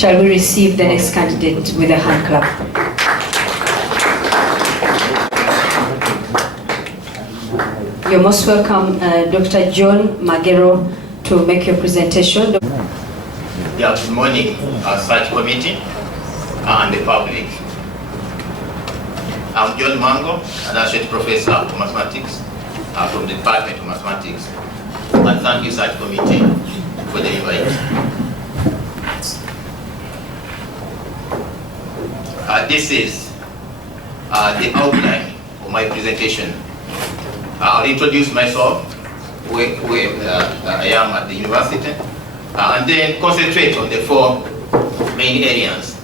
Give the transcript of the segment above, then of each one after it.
Shall we receive the next candidate with a hand clap? You're most welcome, Dr. John Makerere, to make your presentation. Yeah, good morning, Search Committee and the public. I'm John Mango, an associate professor of mathematics from the Department of Mathematics. And thank you, Search Committee, for the invite. This is the outline of my presentation. I'll introduce myself, where I am at the university, and then concentrate on the four main areas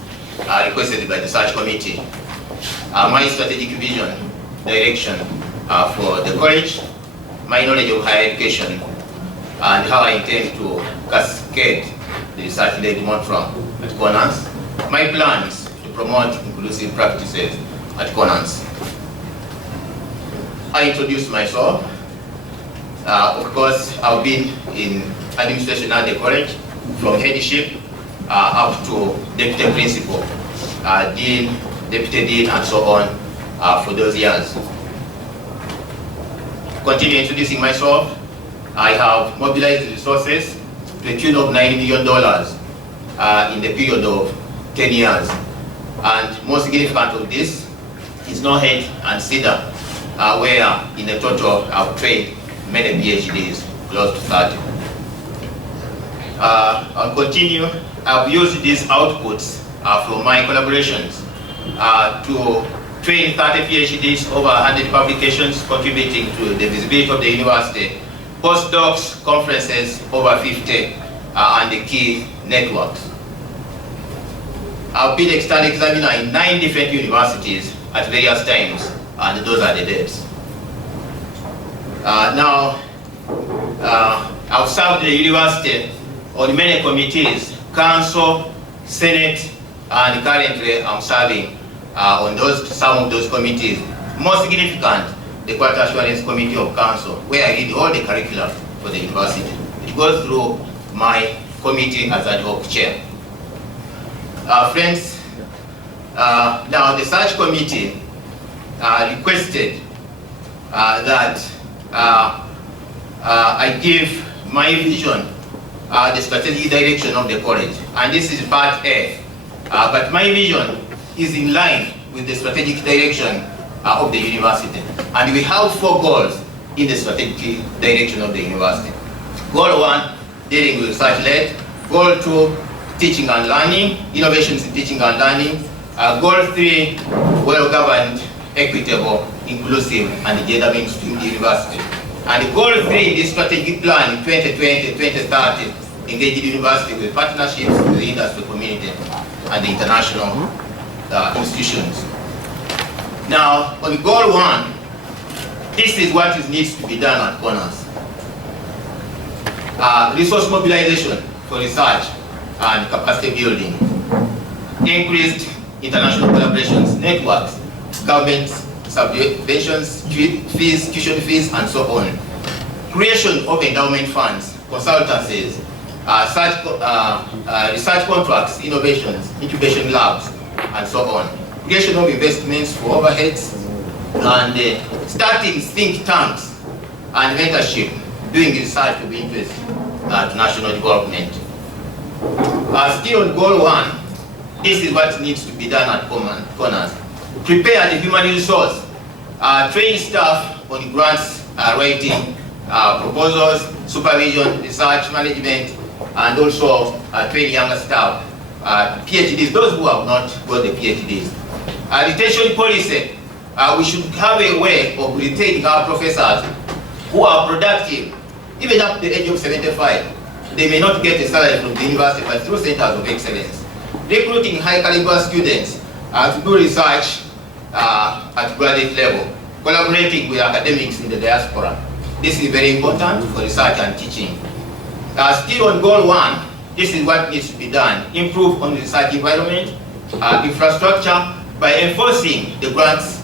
requested by the Search Committee. My strategic vision, direction for the college, my knowledge of higher education, and how I intend to cascade the research-led mantra at CoNAS, my plans to promote inclusive practices at CoNAS. I introduce myself. Of course, I've been in administration at the college, from headship up to deputy principal, dean, deputy dean, and so on for those years. Continue introducing myself. I have mobilized resources to the tune of $9 million in the period of 10 years. And most significant of this is NOHED and CEDA, where in the total I've trained many PhDs, close to 30. I'll continue. I've used these outputs from my collaborations to train 30 PhDs, over 100 publications contributing to the visibility of the university, postdocs, conferences, over 50, and the key networks. I've been external examiner in 9 different universities at various times, and those are the dates. Now, I've served the university on many committees, council, senate, and currently I'm serving on some of those committees. Most significant, the Quality Assurance Committee of Council, where I lead all the curriculum for the university. It goes through my committee as ad hoc chair. Friends, now the Search Committee requested that I give my vision, the strategic direction of the college, and this is part A. But my vision is in line with the strategic direction of the university, and we have 4 goals in the strategic direction of the university. Goal 1, dealing with research-led. Goal 2, teaching and learning, innovations in teaching and learning. Goal 3, well-governed, equitable, inclusive, and gender mainstream university. And goal 3 in this strategic plan in 2020-2030, engage the university with partnerships with the industry community and the international institutions. Now, on goal 1, this is what needs to be done at CoNAS. Resource mobilization for research and capacity building, increased international collaborations, networks, government subventions, fees, tuition fees, and so on. Creation of endowment funds, consultancies, research contracts, innovations, incubation labs, and so on. Creation of investments for overheads, and starting think tanks and mentorship, doing research of interest to national development. Still on goal 1, this is what needs to be done at CoNAS. Prepare the human resource, train staff on grants, writing, proposals, supervision, research management, and also train younger staff, PhDs, those who have not got the PhDs. Retention policy, we should have a way of retaining our professors who are productive, even up to the age of 75. They may not get a salary from the university, but through centers of excellence. Recruiting high caliber students to do research at graduate level, collaborating with academics in the diaspora. This is very important for research and teaching. Still on goal 1, this is what needs to be done. Improve on the research environment, infrastructure by enforcing the grants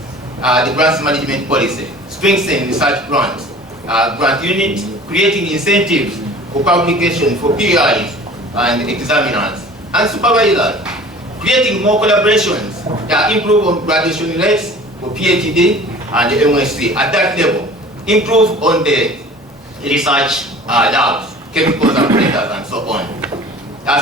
management policy, strengthen research grants, grant unit, creating incentives for publication for PIs and examiners, and supervisors, creating more collaborations that improve on graduation rates for PhD and the MSc at that level, improve on the research labs, chemicals and printers and so on.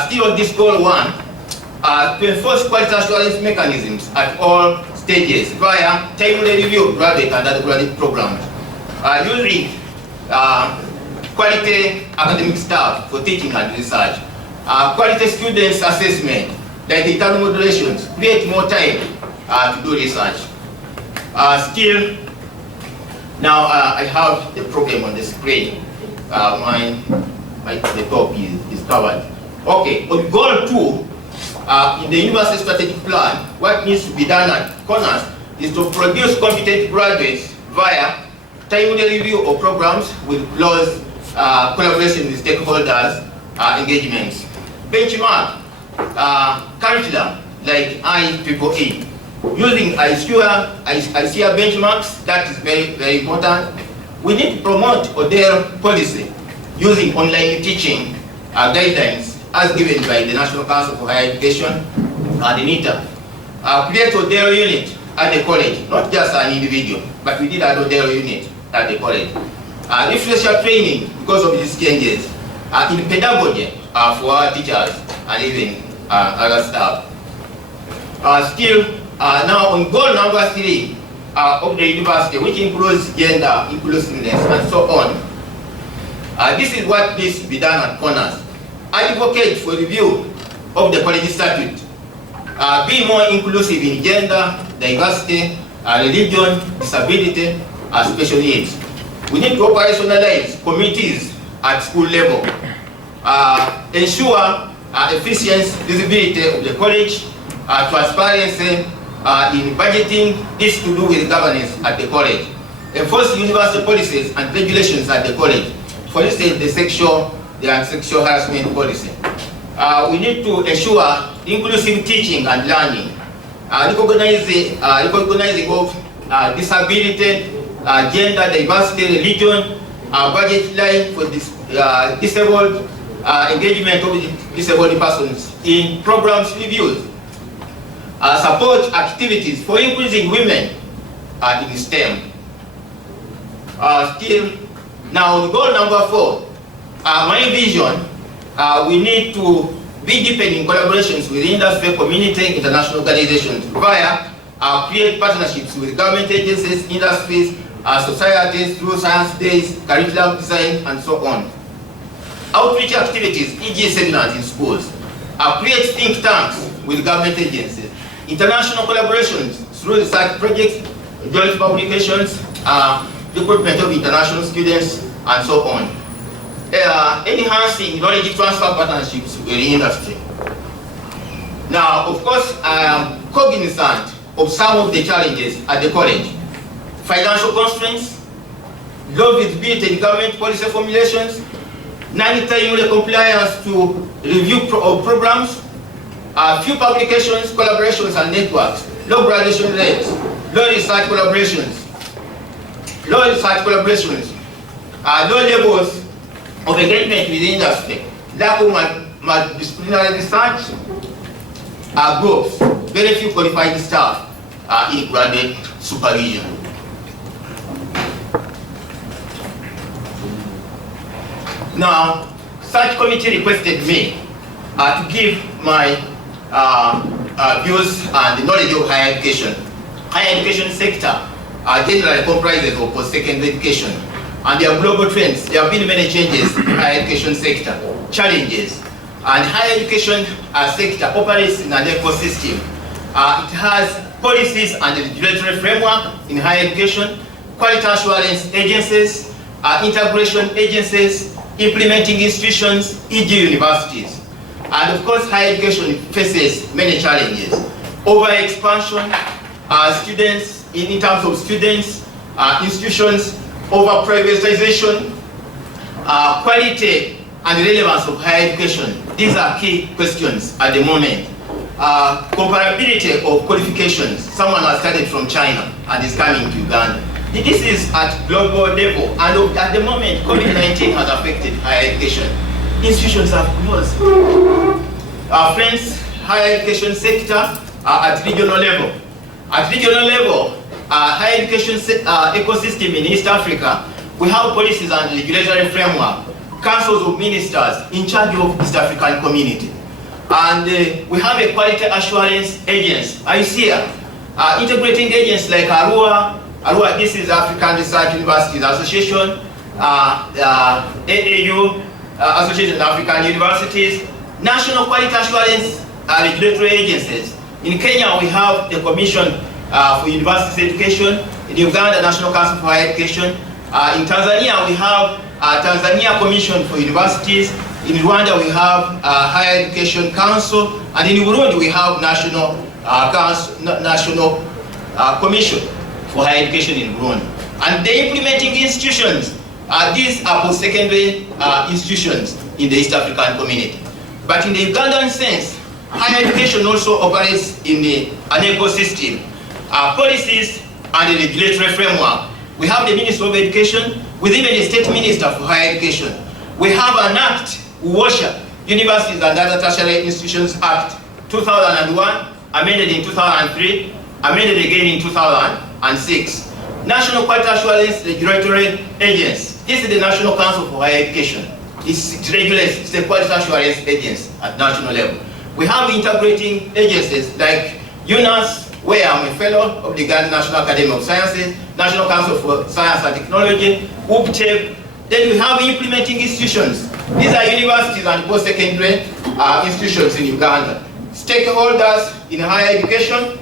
Still on this goal 1, to enforce quality assurance mechanisms at all stages via timely review of graduate and undergraduate programs, using quality academic staff for teaching and research, quality students assessment, like internal moderations, create more time to do research. Still, now I have the problem on the screen. The top is covered. Okay, on goal 2, in the university strategic plan, what needs to be done at CoNAS is to produce competent graduates via timely review of programs with close collaboration with stakeholders, engagements. Benchmark curriculum like IEEE. Using ICEA benchmarks, that is very, very important. We need to promote ODER policy using online teaching guidelines as given by the National Council for Higher Education and the NITA. Create ODER unit at the college, not just an individual, but we did an ODER unit at the college. Refresher training because of these changes in pedagogy for our teachers and even other staff. Still, now on goal number 3 of the university, which includes gender inclusiveness and so on, this is what needs to be done at CoNAS. Advocate for review of the college statute. Be more inclusive in gender, diversity, religion, disability, and special needs. We need to operationalize committees at school level. Ensure efficiency, visibility of the college, transparency in budgeting. This to do with governance at the college. Enforce university policies and regulations at the college. For instance, the sexual harassment policy. We need to ensure inclusive teaching and learning. Recognizing of disability, gender, diversity, religion, budget line for disabled, engagement of disabled persons in programs reviews. Support activities for increasing women in STEM. Still, now goal number 4, my vision, we need to be deepening collaborations with industry, community, international organizations via create partnerships with government agencies, industries, societies through science days, curriculum design, and so on. Outreach activities, e.g. seminars in schools. Create think tanks with government agencies. International collaborations through research projects, joint publications, recruitment of international students, and so on. Enhancing knowledge transfer partnerships with the industry. Now, of course, I am cognizant of some of the challenges at the college. Financial constraints, low visibility in government policy formulations, non-timely compliance to review of programs, few publications, collaborations, and networks, low graduation rates, low research collaborations, low levels of engagement with the industry, lack of multidisciplinary research groups, very few qualified staff in graduate supervision. Now, such committee requested me to give my views and the knowledge of higher education. Higher education sector generally comprises of post-secondary education, and there are global trends. There have been many changes in the higher education sector, challenges, and higher education sector operates in an ecosystem. It has policies and regulatory framework in higher education, quality assurance agencies, integration agencies, implementing institutions, e.g. universities. And of course, higher education faces many challenges. Over-expansion, students, in terms of students, institutions, over-privatization, quality and relevance of higher education. These are key questions at the moment. Comparability of qualifications. Someone has started from China and is coming to Uganda. This is at global level, and at the moment, COVID-19 has affected higher education. Institutions have closed. Friends, higher education sector at regional level. At regional level, higher education ecosystem in East Africa, we have policies and regulatory framework, councils of ministers in charge of East African community. And we have a quality assurance agency, ICEA, integrating agents like ARUA, this is African Research Universities Association, AAU, Association of African Universities, national quality assurance regulatory agencies. In Kenya, we have the Commission for University Education. In Uganda, National Council for Higher Education. In Tanzania, we have Tanzania Commission for Universities. In Rwanda, we have Higher Education Council. And in Burundi, we have National Commission for Higher Education in Burundi. And the implementing institutions, these are post-secondary institutions in the East African community. But in the Ugandan sense, higher education also operates in an ecosystem, policies and a regulatory framework. We have the Ministry of Education, with even the State Minister for Higher Education. We have an act, WASHA, Universities and Other Tertiary Institutions Act 2001, amended in 2003, amended again in 2006. National Quality Assurance Regulatory Agency. This is the National Council for Higher Education. It regulates, it's the quality assurance agency at national level. We have integrating agencies like UNAS, where I'm a fellow of the Uganda National Academy of Sciences, National Council for Science and Technology, UPTEP. Then we have implementing institutions. These are universities and post-secondary institutions in Uganda. Stakeholders in higher education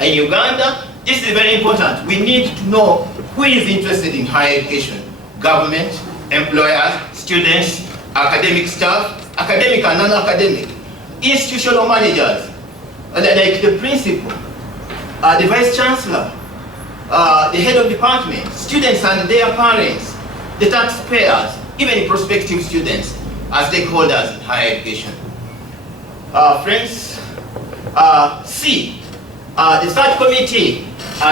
in Uganda. This is very important. We need to know who is interested in higher education. Government, employers, students, academic staff, academic and non-academic, institutional managers, like the principal, the vice chancellor, the head of department, students and their parents, the taxpayers, even prospective students as stakeholders in higher education. Friends, the search committee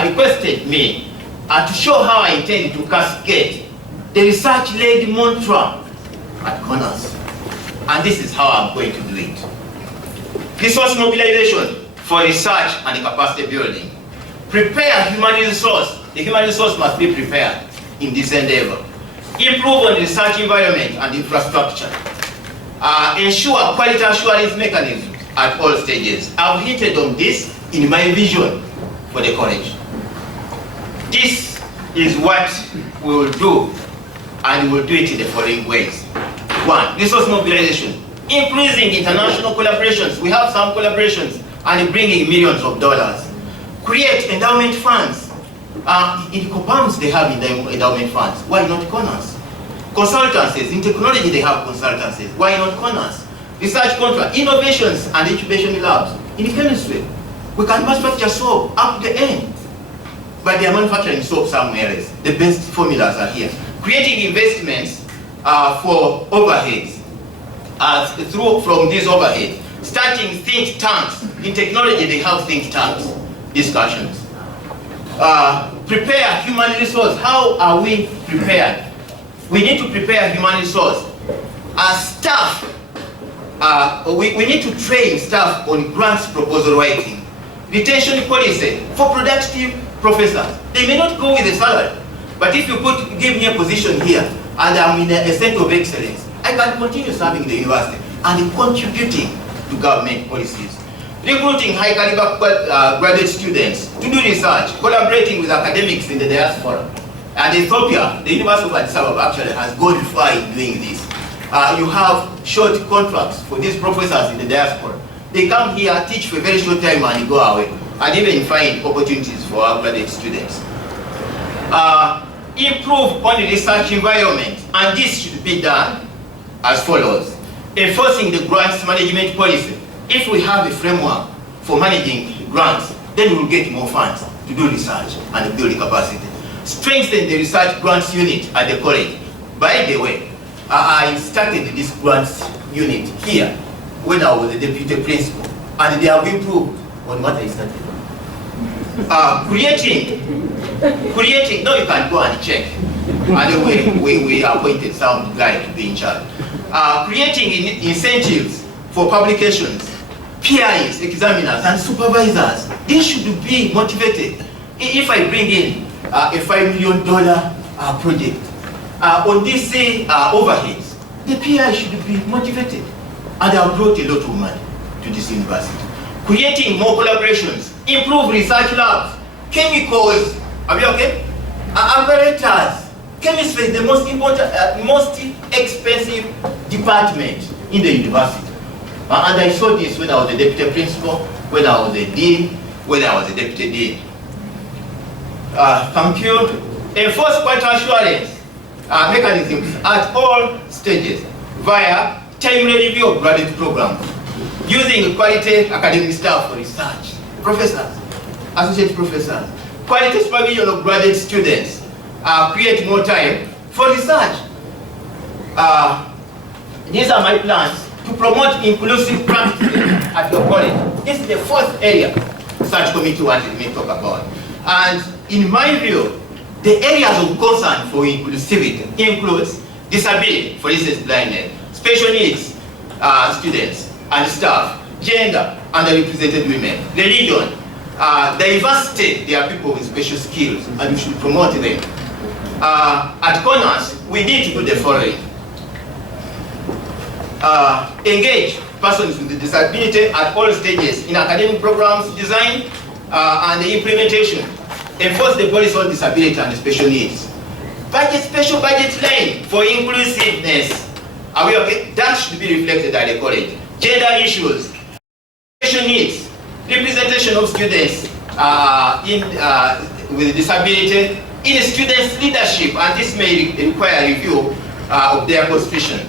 requested me to show how I intend to cascade the research-led mantra at CoNAS. And this is how I'm going to do it. Resource mobilization for research and capacity building. Prepare human resource. The human resource must be prepared in this endeavor. Improve on research environment and infrastructure. Ensure quality assurance mechanisms at all stages. I've hinted on this in my vision for the college. This is what we will do, and we will do it in the following ways. 1, resource mobilization. Increasing international collaborations. We have some collaborations and bringing millions of dollars. Create endowment funds. In compounds they have endowment funds. Why not CoNAS? Consultancies. In technology they have consultancies. Why not CoNAS? Research contract. Innovations and incubation labs. In chemistry, we can manufacture soap up to the end. But they are manufacturing soap somewhere else. The best formulas are here. Creating investments for overheads. From these overheads. Starting think tanks. In technology they have think tanks. Discussions. Prepare human resource. How are we prepared? We need to prepare human resource. Staff, we need to train staff on grants proposal writing. Retention policy for productive professors. They may not go with a salary, but if you give me a position here and I'm in a center of excellence, I can continue serving the university and contributing to government policies. Recruiting high caliber graduate students to do research, collaborating with academics in the diaspora. And Ethiopia, the University of Addis Ababa actually has gone far in doing this. You have short contracts for these professors in the diaspora. They come here, teach for a very short time and go away, and even find opportunities for our graduate students. Improve on the research environment, and this should be done as follows. Enforcing the grants management policy. If we have a framework for managing grants, then we will get more funds to do research and build capacity. Strengthen the research grants unit at the college. By the way, I started this grants unit here when I was a deputy principal, and they have improved on what I started. Creating, no, you can go and check. And we appointed some guy to be in charge. Creating incentives for publications PIs, examiners, and supervisors, they should be motivated. If I bring in a $5 million project on this overheads, the PI should be motivated. And I've brought a lot of money to this university. Creating more collaborations, improve research labs, chemicals, are we okay? Apparatus. Chemistry is the most important, most expensive department in the university. And I saw this when I was a deputy principal, when I was a dean, when I was a deputy dean. Thank you. Enforce quality assurance mechanisms at all stages via timely review of graduate programs, using quality academic staff for research, professors, associate professors, quality supervision of graduate students, create more time for research. These are my plans to promote inclusive practices at your college. This is the first area such committee wanted me to talk about. And in my view, the areas of concern for inclusivity includes disability, for instance, blindness, special needs students and staff, gender, underrepresented women, religion, diversity. There are people with special skills and we should promote them. At CoNAS, we need to do the following. Engage persons with disability at all stages in academic programs, design, and the implementation. Enforce the policy on disability and special needs. Special budget line for inclusiveness. Are we okay? That should be reflected at the college. Gender issues, special needs, representation of students with disability in students' leadership, and this may require review of their constitution.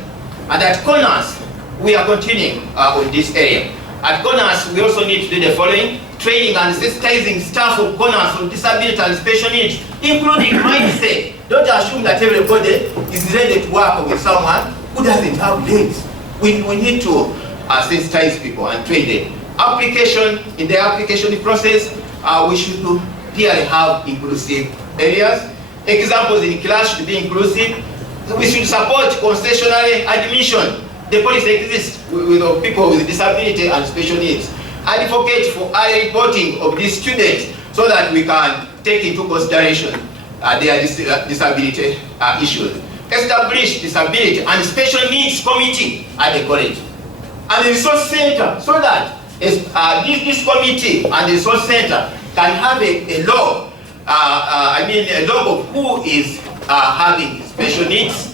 And at CoNAS, we are continuing on this area. At CoNAS, we also need to do the following: training and sensitizing staff of CoNAS on disability and special needs, including mindset. Don't assume that everybody is ready to work with someone who doesn't have legs. We need to sensitize people and train them. Application, in the application process, we should clearly have inclusive areas. Examples in class should be inclusive. We should support concessionary admission. The policy exists with people with disability and special needs. Advocate for early reporting of these students so that we can take into consideration their disability issues. Establish disability and special needs committee at the college and the resource center, so that this committee and the resource center can have a log, a log of who is having special needs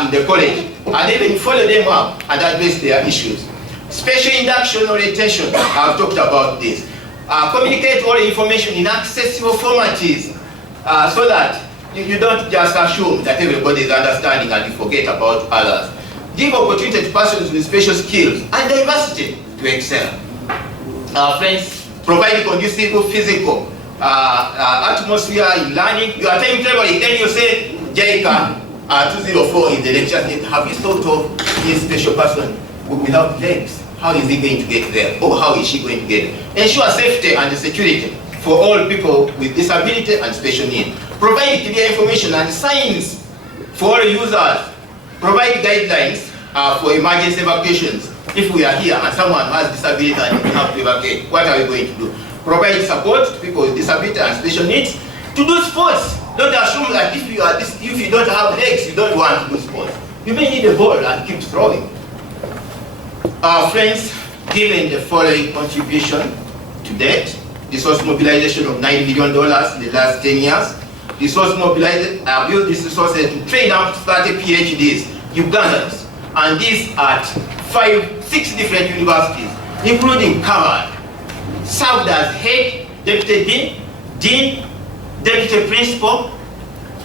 in the college, and even follow them up and address their issues. Special induction orientation, I've talked about this. Communicate all information in accessible formats so that you don't just assume that everybody is understanding and you forget about others. Give opportunity to persons with special skills and diversity to excel. Friends, provide conducive physical atmosphere in learning. You are timetabling, then you say, JICA 204 in the lecture, have you thought of this special person without legs? How is he going to get there? Or how is she going to get there? Ensure safety and security for all people with disability and special needs. Provide clear information and signs for all users. Provide guidelines for emergency evacuations. If we are here and someone has disability and we have to evacuate, what are we going to do? Provide support to people with disability and special needs to do sports. Don't assume that if you don't have legs, you don't want to do sports. You may need a ball and keep throwing. Friends, given the following contribution to date, resource mobilization of $9 million in the last 10 years, resource mobilization, built this resources to train up to 30 PhDs, Ugandans, and this at 6 different universities, including Harvard. Served as head, deputy dean, deputy principal,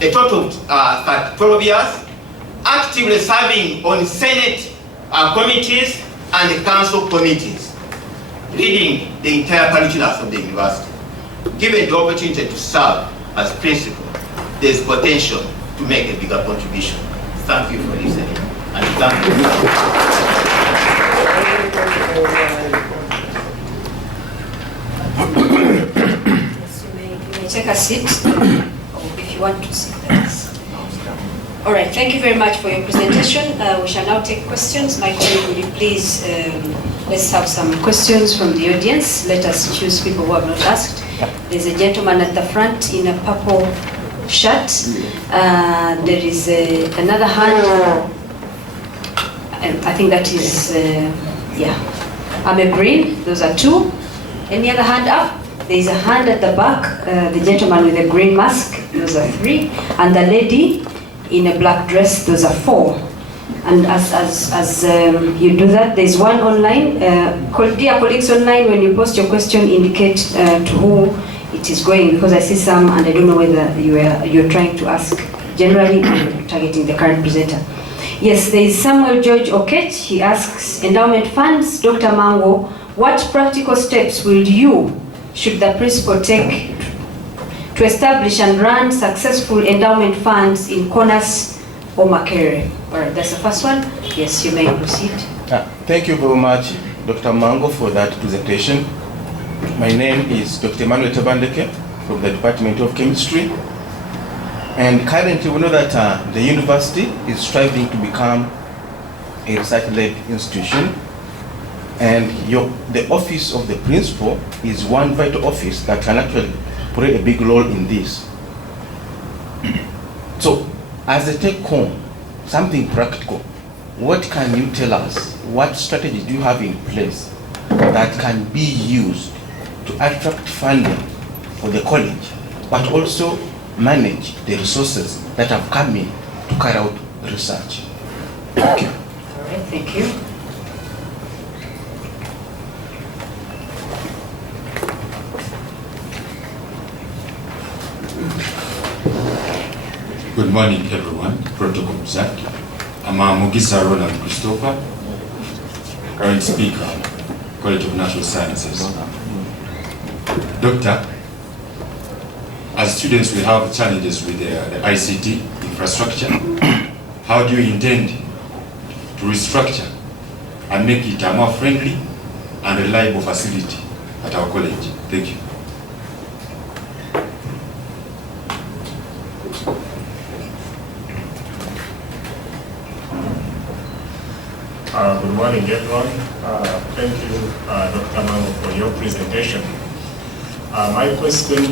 a total of 12 years, actively serving on Senate committees and council committees, leading the entire curriculum of the university. Given the opportunity to serve as principal, there is potential to make a bigger contribution. Thank you for listening, and thank you. Yes, you may take a seat, or if you want to sit there. All right, thank you very much for your presentation. We shall now take questions. My colleague, will you please Let's have some questions from the audience. Let us choose people who have not asked. There's a gentleman at the front in a purple shirt. There is another hand. And I think that is, I'm a green. Those are two. Any other hand up? There is a hand at the back. The gentleman with a green mask. Those are three. And the lady in a black dress. Those are four. And as you do that, there's one online. Dear colleagues online, when you post your question, indicate to who it is going, because I see some and I don't know whether you're trying to ask generally or targeting the current presenter. Yes, there is Samuel George Oket. He asks, endowment funds, Dr. Mango, what practical steps should the principal take to establish and run successful endowment funds in CoNAS or Makerere? All right, that's the first one. Yes, you may proceed. Thank you very much, Dr. Mango, for that presentation. My name is Dr. Emmanuel Tabandeke from the Department of Chemistry. And currently we know that the university is striving to become a research-led institution. And the office of the principal is one vital office that can actually play a big role in this. So, as a take-home, something practical, what can you tell us? What strategies do you have in place that can be used to attract funding for the college, but also manage the resources that have come in to carry out research? Thank you. All right, thank you. Good morning, everyone. Protocol Zach. I'm Mugisa Ronald Christopher, current speaker, College of Natural Sciences. Doctor, as students we have challenges with the ICT infrastructure. How do you intend to restructure and make it a more friendly and reliable facility at our college? Thank you. Good morning, everyone. Thank you, Dr. Mango, for your presentation. My question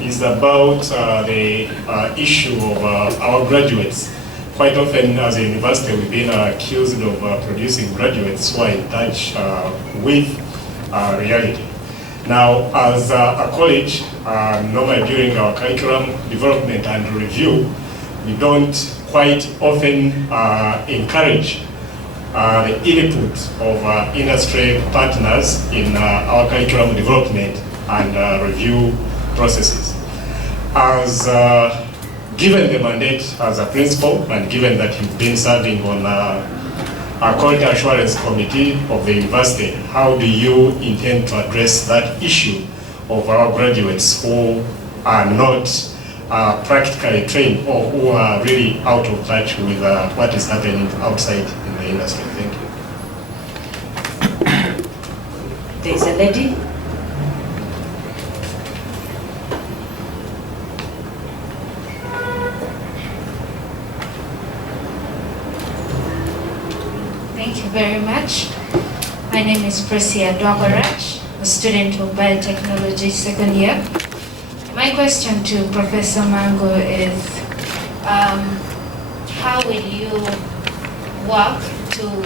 is about the issue of our graduates. Quite often, as a university, we've been accused of producing graduates who are in touch with reality. Now, as a college, normally during our curriculum development and review, we don't quite often encourage the input of industry partners in our curriculum development and review processes. As given the mandate as a principal, and given that you've been serving on our quality assurance committee of the university, how do you intend to address that issue of our graduates who are not practically trained or who are really out of touch with what is happening outside in the industry? Thank you. There's a lady. Thank you very much. My name is Presia Dwagaraj, a student of biotechnology second year. My question to Professor Mango is, how will you work to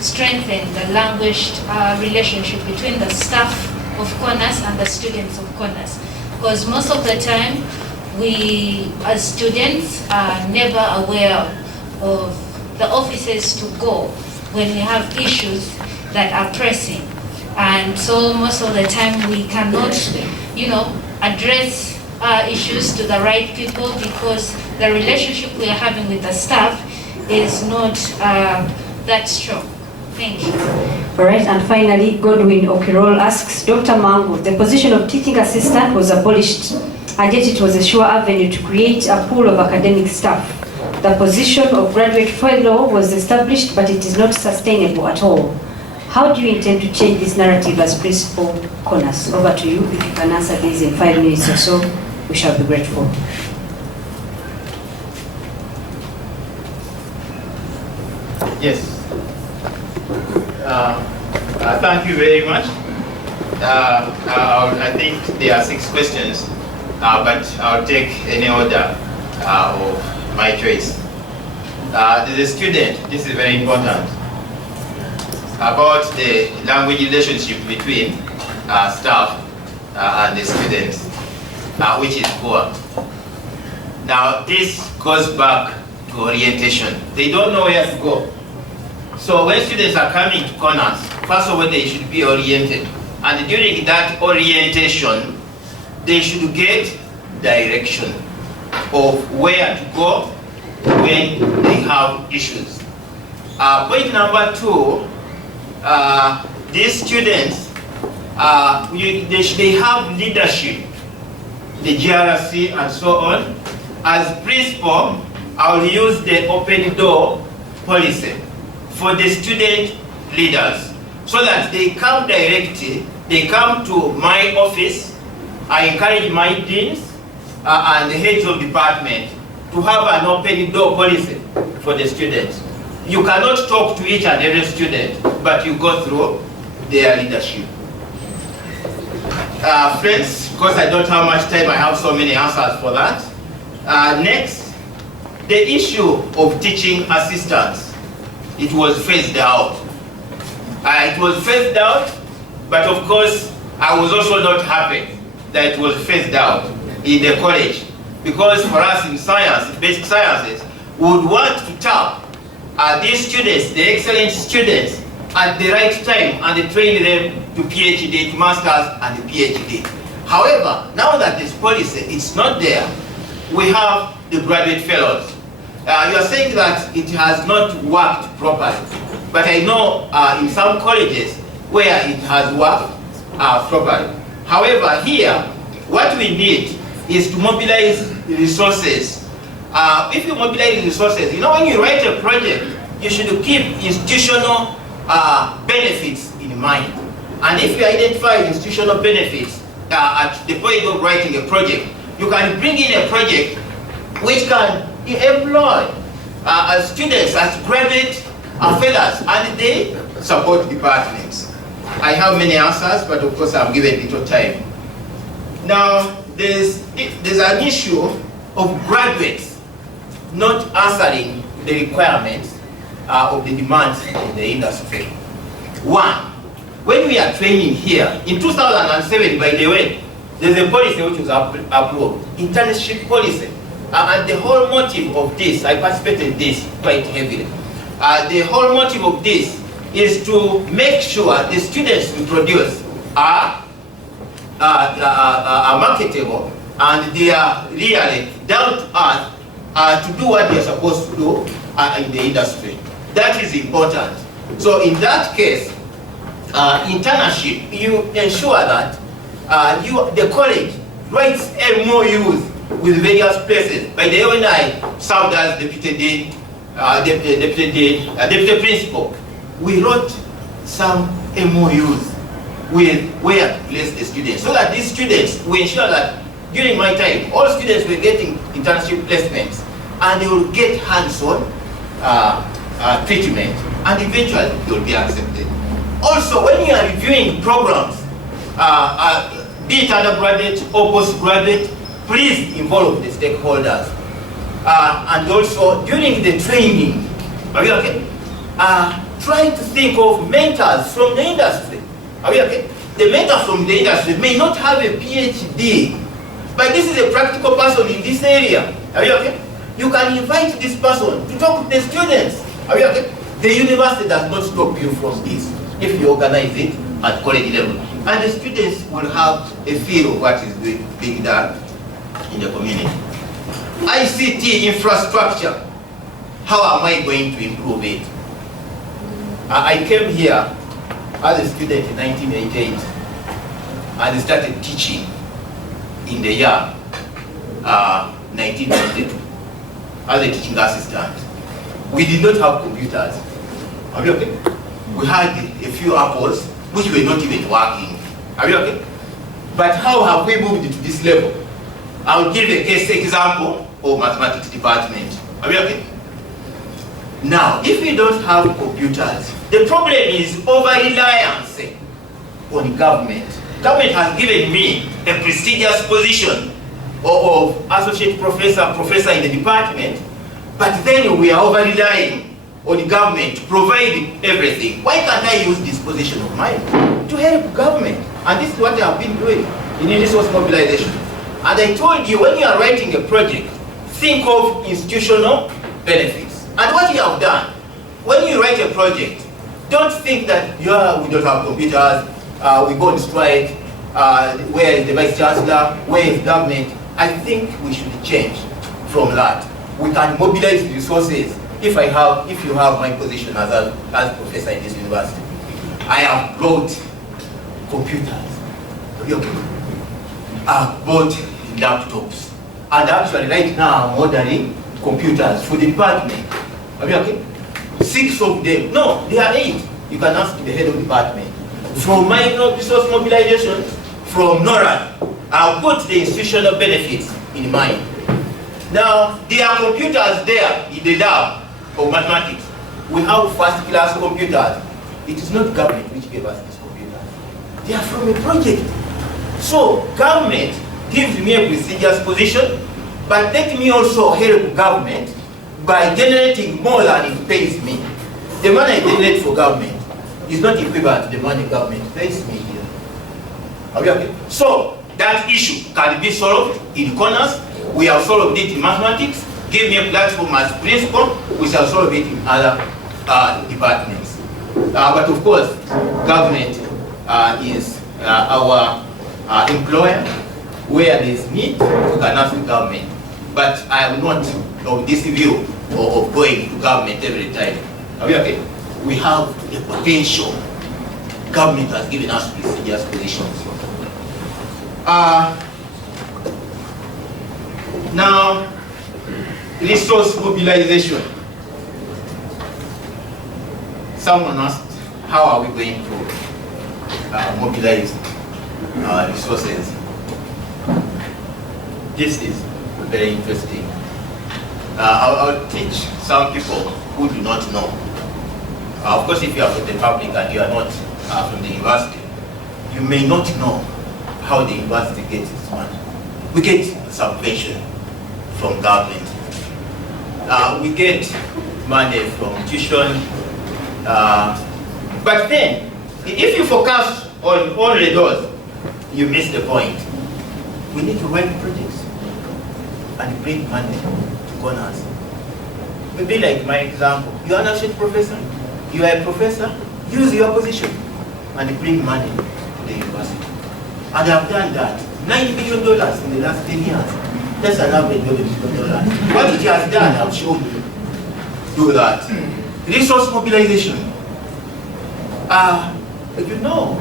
strengthen the languished relationship between the staff of CoNAS and the students of CoNAS? Because most of the time, we as students are never aware of the offices to go when we have issues that are pressing. And so most of the time we cannot, address issues to the right people because the relationship we are having with the staff is not that strong. Thank you. All right, and finally, Godwin Okirol asks, Dr. Mango, the position of teaching assistant was abolished, and yet it was a sure avenue to create a pool of academic staff. The position of graduate fellow was established, but it is not sustainable at all. How do you intend to change this narrative as principal CoNAS? Over to you. If you can answer these in 5 minutes or so, we shall be grateful. Yes. Thank you very much. I think there are 6 questions, but I'll take any order of my choice. The student, this is very important, about the language relationship between staff and the students, which is poor. Now, this goes back to orientation. They don't know where to go. So when students are coming to CoNAS, first of all, they should be oriented. And during that orientation, they should get direction of where to go when they have issues. Point number 2, these students, they have leadership, the GRC and so on. As principal, I will use the open door policy for the student leaders so that they come directly, they come to my office. I encourage my deans and the heads of department to have an open door policy for the students. You cannot talk to each and every student, but you go through their leadership. Friends, because I don't have much time, I have so many answers for that. Next, the issue of teaching assistants. It was phased out. It was phased out, but of course, I was also not happy that it was phased out in the college. Because for us in science, basic sciences, we would want to tap these students, the excellent students, at the right time and train them to PhD, to masters and the PhD. However, now that this policy is not there, we have the graduate fellows. You are saying that it has not worked properly, but I know in some colleges where it has worked properly. However, here, what we need is to mobilize resources. If you mobilize resources, you know, when you write a project, you should keep institutional benefits in mind. And if you identify institutional benefits at the point of writing a project, you can bring in a project which can employ students as graduate fellows, and they support departments. I have many answers, but of course I'm given little time. Now, there's an issue of graduates not answering the requirements of the demands in the industry. One, when we are training here, in 2007, by the way, there's a policy which was approved, internship policy. And the whole motive of this, I participated in this quite heavily. The whole motive of this is to make sure the students we produce are marketable and they are really down to earth to do what they are supposed to do in the industry. That is important. So in that case, internship, you ensure that the college writes MOUs with various places. By the way, when I served as deputy principal, we wrote some MOUs with where to place the students, so that these students, we ensure that during my time, all students were getting internship placements, and they will get hands-on treatment, and eventually they will be accepted. Also, when you are reviewing programs, be it undergraduate or postgraduate, please involve the stakeholders. And also, during the training, are we okay? Try to think of mentors from the industry. Are we okay? The mentor from the industry may not have a PhD, but this is a practical person in this area. Are we okay? You can invite this person to talk to the students. Are we okay? The university does not stop you from this if you organize it at college level. And the students will have a feel of what is being done in the community. ICT infrastructure, how am I going to improve it? I came here as a student in 1988 and started teaching in the year 1992 as a teaching assistant. We did not have computers. Are we okay? We had a few apples which were not even working. Are we okay? But how have we moved to this level? I'll give a case example of mathematics department. Are we okay? Now, if we don't have computers, the problem is over-reliance on government. Government has given me a prestigious position of associate professor in the department, but then we are over-relying on the government to provide everything. Why can't I use this position of mine to help government? And this is what I have been doing in resource mobilization. And I told you, when you are writing a project, think of institutional benefits. And what you have done, when you write a project, don't think that we don't have computers, we go on strike, where is the vice chancellor, where is government? I think we should change from that. We can mobilize resources. If you have my position as professor in this university, I have brought computers. I've bought laptops. And actually right now I'm ordering computers for the department. Are we okay? 6 of them. No, there are 8. You can ask the head of department. From my resource mobilization, from NORAD, I'll put the institutional benefits in mind. Now, there are computers there in the lab of mathematics. We have first-class computers. It is not government which gave us these computers. They are from a project. So, government gives me a prestigious position, but let me also help government by generating more than it pays me. The money I generate for government is not equivalent to the money government pays me here. Are we okay? So, that issue can be solved in CoNAS. We have solved it in mathematics. Give me a platform as principal, we shall solve it in other departments. But of course, government is our employer. Where there is need, we can ask the government. But I am not of this view of going to government every time. Are we okay? We have the potential. Government has given us prestigious positions. Now, resource mobilization. Someone asked, how are we going to mobilize resources? This is very interesting. I'll teach some people who do not know. Of course, if you are from the public and you are not from the university, you may not know how the university gets its money. We get subvention from government. We get money from tuition. But then, if you focus on only those, you miss the point. We need to write projects and bring money to CoNAS. Maybe like my example, you are an associate professor, you are a professor, use your position and bring money to the university. And I've done that. $9 billion in the last 10 years. That's an average of $1 billion. What it has done, I've shown you. Do that. Resource mobilization. You know,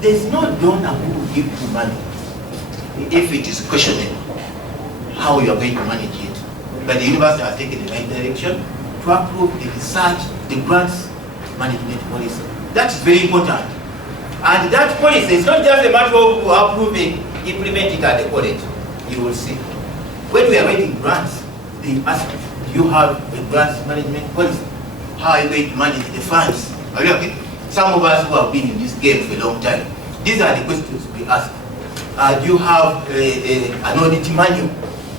there's no donor who will give you money if it is questionable how you are going to manage it. But the university has taken the right direction to approve the research, the grants management policy. That's very important. And that policy is not just a matter of approving, implement it at the college. You will see. When we are writing grants, they ask, do you have a grants management policy? How are you going to manage the funds? Are you okay? Some of us who have been in this game for a long time, these are the questions we ask. Do you have an audit manual?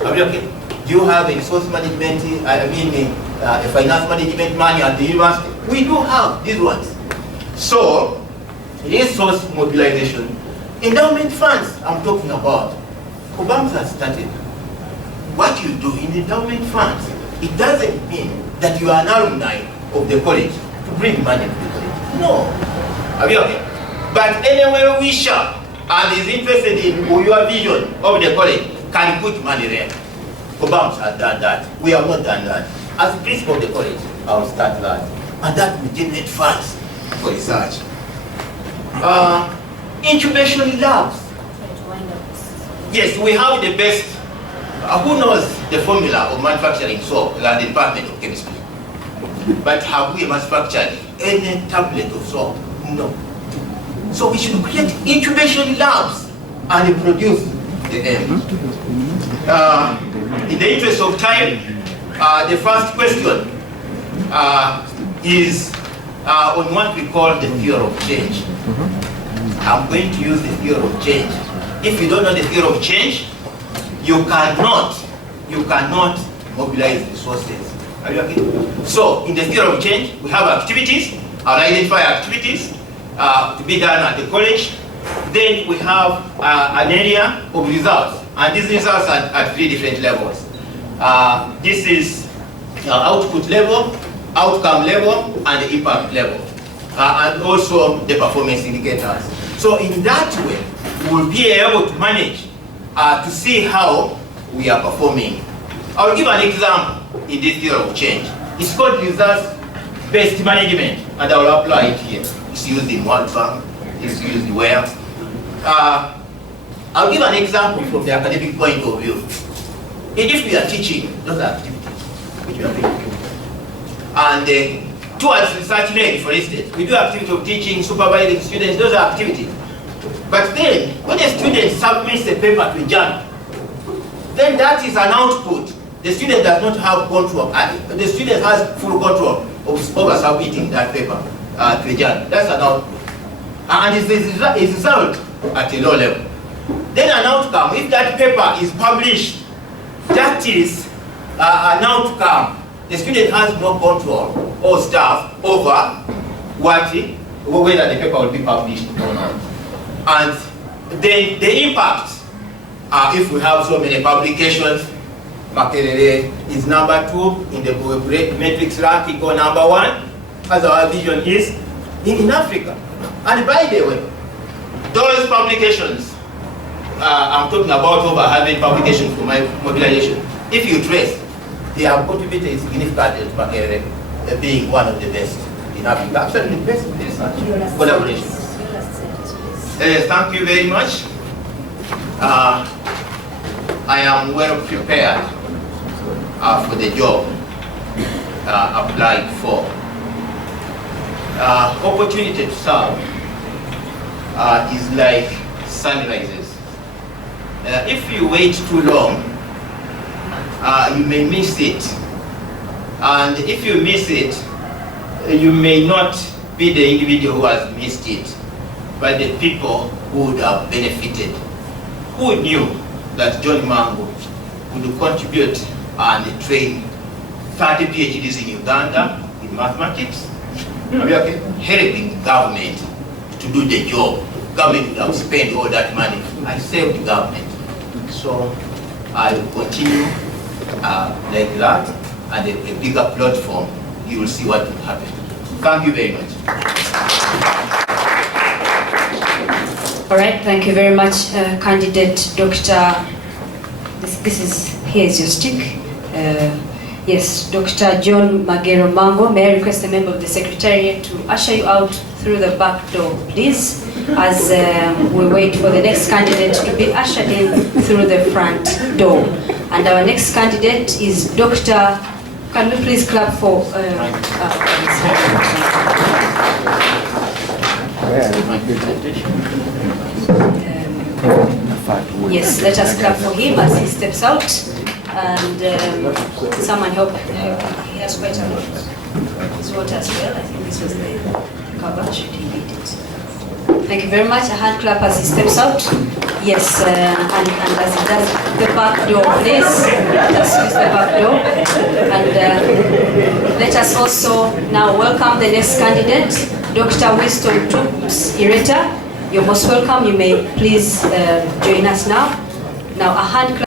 Are you okay? Do you have a resource management, a finance management manual at the university? We do have these ones. So, resource mobilization, endowment funds I'm talking about. Obama has started. What you do in endowment funds, it doesn't mean that you are an alumni of the college to bring money to the college. No. Are we okay? But anywhere we shop and is interested in your vision of the college can put money there. Obama has done that. We have not done that. As principal of the college, I will start that. And that will generate funds for research. Incubation labs. Yes, we have the best. Who knows the formula of manufacturing soap? The Department of Chemistry. But have we manufactured a any tablet of soap. No. So we should create incubation labs and produce the end. In the interest of time, the first question is on what we call the theory of change. I'm going to use the theory of change. If you don't know the theory of change, you cannot mobilize resources. Are you okay? So, in the theory of change, we have activities. I'll identify activities to be done at the college. Then we have an area of results. And these results are at 3 different levels. This is output level, outcome level, and the impact level. And also the performance indicators. So in that way, we'll be able to manage to see how we are performing. I'll give an example in this theory of change. It's called results-based management, and I will apply it here. It's used in World Bank, it's used where. I'll give an example from the academic point of view. If we are teaching, those are activities which we are doing. And towards research learning, for instance, we do activity of teaching, supervising students, those are activities. But then, when a student submits a paper to a journal, then that is an output. The student does not have control. The student has full control over submitting that paper to a journal. That's an output. And it's a result at a low level. Then an outcome, if that paper is published, that is an outcome. The student has no control or staff over whether the paper will be published or not. And then the impact, if we have so many publications, Makerere is number 2 in the metrics ranking, or number 1, as our vision is, in Africa. And by the way, those publications, I'm talking about over 100 publications for my mobilization. If you trace, they have contributed significantly to Makerere being one of the best in Africa. Absolutely the best in research collaboration. Thank you very much. I am well prepared for the job applied for. Opportunity to serve is like sunrises. If you wait too long, you may miss it. And if you miss it, you may not be the individual who has missed it, but the people who would have benefited. Who knew that John Mango would contribute and train 30 PhDs in Uganda in mathematics? Okay. Helping the government to do the job. Government would have spent all that money. I saved the government. So I will continue like that, and a bigger platform, you will see what will happen. Thank you very much. All right, thank you very much, candidate Dr. Here's your stick. Yes, Dr. John Magero Mango. May I request a member of the Secretariat to usher you out through the back door, please, as we wait for the next candidate to be ushered in through the front door. And our next candidate is Dr. Can we please clap for yes, let us clap for him as he steps out. And someone help. He has quite a lot. His water as well. I think this was the cover. Should he need it? Thank you very much. A hand clap as he steps out. Yes, and as he does the back door, please. Let us use the back door. And let us also now welcome the next candidate, Dr. Winston Toops Ireta. You're most welcome. You may please join us now. Now, a hand clap.